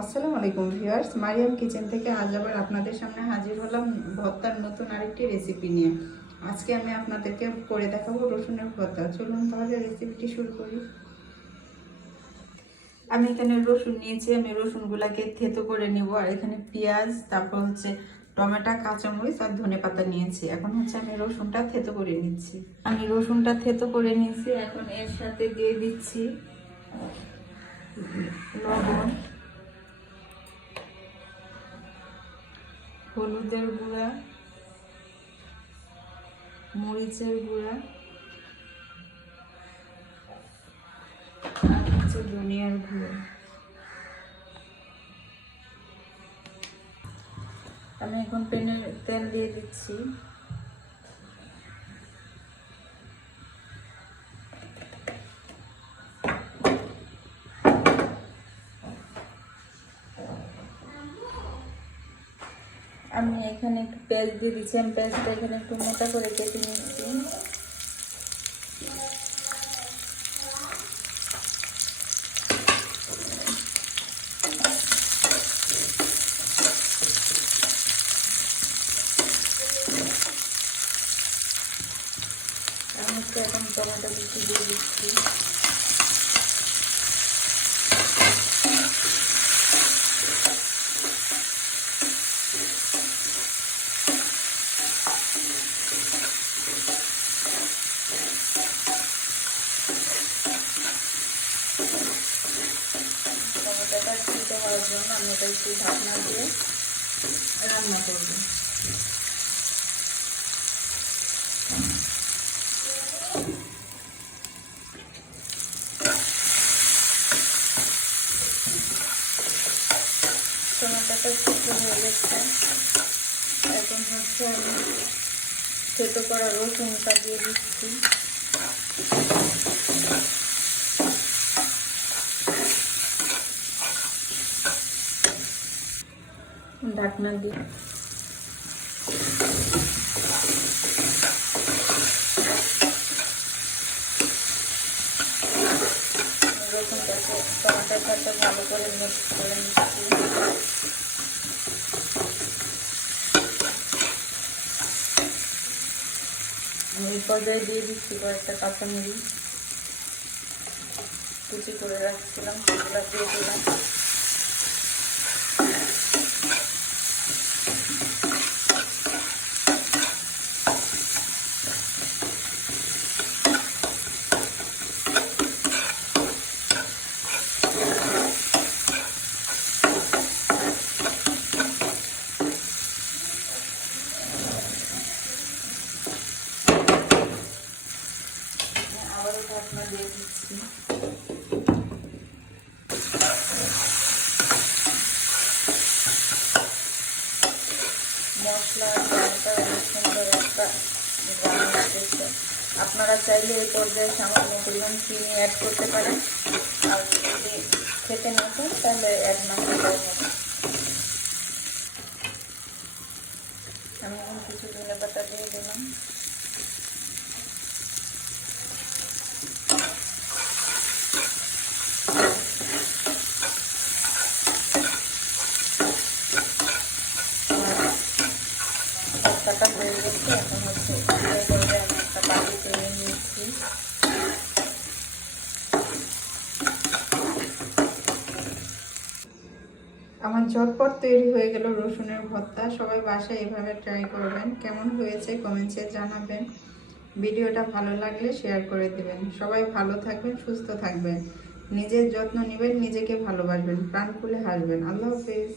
আসসালামু আলাইকুম viewers, Mariam kitchen থেকে আজ আবার আপনাদের সামনে হাজির হলাম ভর্তার নতুন আরেকটি রেসিপি নিয়ে। আজকে আমি আপনাদেরকে করে দেখাবো রসুনের ভর্তা। চলুন তাহলে রেসিপিটি শুরু করি। আমি এখানে রসুন নিয়েছি, আমি রসুনগুলাকে থেতো করে নিব। আর এখানে পেঁয়াজ, তারপর হচ্ছে টমেটো, কাঁচামরিচ আর ধনেপাতা নিয়েছি। এখন হচ্ছে আমি রসুনটা থেতো করে নিচ্ছি। আমি রসুনটা থেতো করে নিয়েছি। এখন এর সাথে দিয়ে দিচ্ছি লবণ, হলুদের গুঁড়া, মরিচের গুঁড়া আর হচ্ছে ধনিয়ার গুঁড়ো। আমি এখন প্যানে তেল দিয়ে দিচ্ছি। আমি এখানে একটু পেঁয়াজ দিয়ে দিচ্ছি। আমি পেঁয়াজটা এখানে একটু মোটা করে কেটে নিচ্ছি। আমি একটু এখন টমেটো কুচি দিয়ে দিচ্ছি। টমেটোটা সিদ্ধ হওয়ার জন্য আমি এটা একটু ঢাকনা দিয়ে রান্না করব। টমেটোটা সিদ্ধ হয়ে গেছে। এখন হচ্ছে আমি থেতো করা রসুনটা দিয়ে দিচ্ছি। ঢাকনা দিয়ে রসুনটাকে টমেটোর সাথে ভালো করে মিক্স করে নিচ্ছি। এই পর্যায়ে দিয়ে দিচ্ছি কয়েকটা কাঁচামরিচ কুচি করে রাখছিলাম, সেগুলো দিয়ে দিলাম। আবারও ঢাকনা দিয়ে দিচ্ছি। মশলা সুন্দর একটা গ্রাম আসতেছে। আপনারা চাইলে এই পর্যায়ে সামান্য পরিমাণ চিনি অ্যাড করতে পারেন, আর যদি খেতে না চান তাহলে অ্যাড না করতে হবে। আমি এখন কিছু ধনেপাতা দিয়ে দিলাম। ভর্তাটা হয়ে গেছে। এখন হচ্ছে এই পর্যায়ে আমি একটা বাটিতে নিয়ে নিচ্ছি। আমার ঝটপট তৈরি হয়ে গেল রসুনের ভর্তা। সবাই বাসায় এভাবে ট্রাই করবেন। কেমন হয়েছে কমেন্টসে জানাবেন। ভিডিওটা ভালো লাগলে শেয়ার করে দিবেন। সবাই ভালো থাকবেন, সুস্থ থাকবেন, নিজের যত্ন নেবেন, নিজেকে ভালোবাসবেন, প্রাণ খুলে হাসবেন। আল্লাহ হাফেজ।